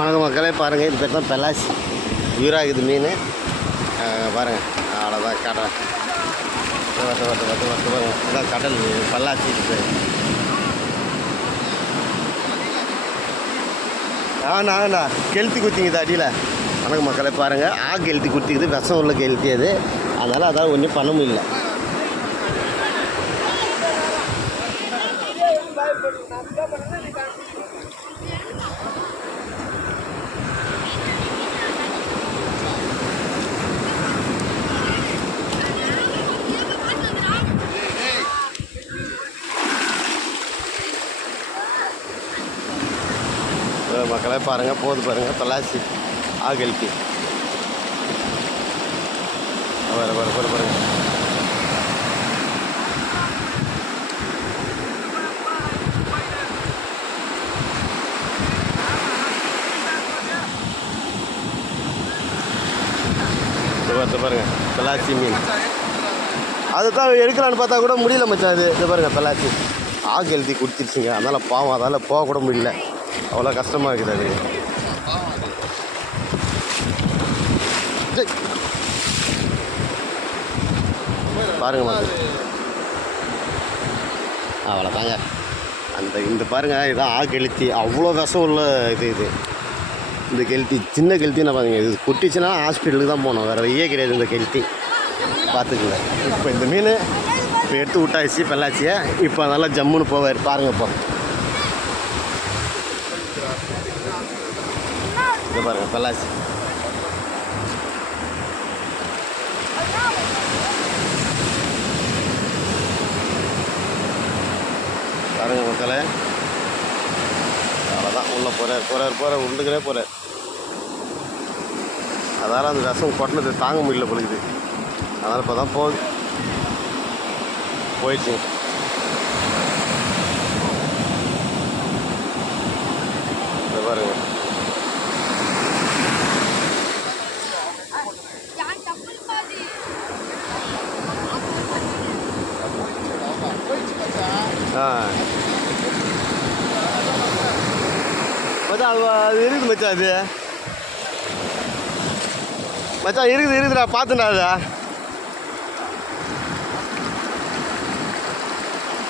வணக்கம் மக்களே, பாருங்கள் இது பேர் தான் பெலாசி. உயிராகுது மீன் பாருங்கள். அவ்வளோதான் கடல் பாருங்கள். இதுதான் கடல் பல்லாசி பேர். ஆண்ணா கெளுத்தி குத்திங்குது அடியில். வணக்கம் மக்களே, பாருங்கள் கெளுத்தி குத்திக்குது. விஷம் உள்ள கெளுத்தி அது, அதனால் அதாவது ஒன்றும் பண்ண முடியல. மக்களே பாருங்கள், போது பாருங்கள் பல்லாசி கெளுத்தி. பாருங்கள். பாருங்க பல்லாசி மீன். அதுதான் எடுக்கலான்னு பார்த்தா கூட முடியல மச்சான். இது பாருங்கள் பல்லாசி கெளுத்தி குடிச்சிருச்சுங்க. அதனால் பாவம், அதால் போக கூட முடியல. அவ்வளோ கஷ்டமாக இருக்குது அது. பாருங்க மக்கள், அவ்வளோதாங்க. இந்த பாருங்கள், இதுதான் கெளுத்தி. அவ்வளோ விஷம் உள்ள இது இந்த கெளுத்தி. சின்ன கெளுத்தின்னு பாருங்க. இது குட்டிச்சுன்னா ஹாஸ்பிட்டலுக்கு தான் போகணும், வேறு வழியே கிடையாது. இந்த கெளுத்தி பார்த்துக்கல. இப்போ இந்த மீன் இப்போ எடுத்து விட்டாச்சு பல்லாச்சியை. இப்போ நல்லா ஜம்முன்னு போவார் பாருங்கள். இப்போ பாருங்கள் பல்லாசி. பாருங்கள் மக்களே, அவ்வளோதான். உள்ளே போகிறார் உண்டுக்கிறே போகிறார். அதால் அந்த விஷம் கொட்டினது தாங்க முடியல பொழுது. அதனால் இப்போ தான் போயிடுச்சு. பாருங்க மச்சான், அது இருக்குது மச்சான். அது மச்சான் இருக்குதுடா, பார்த்துடா. அதை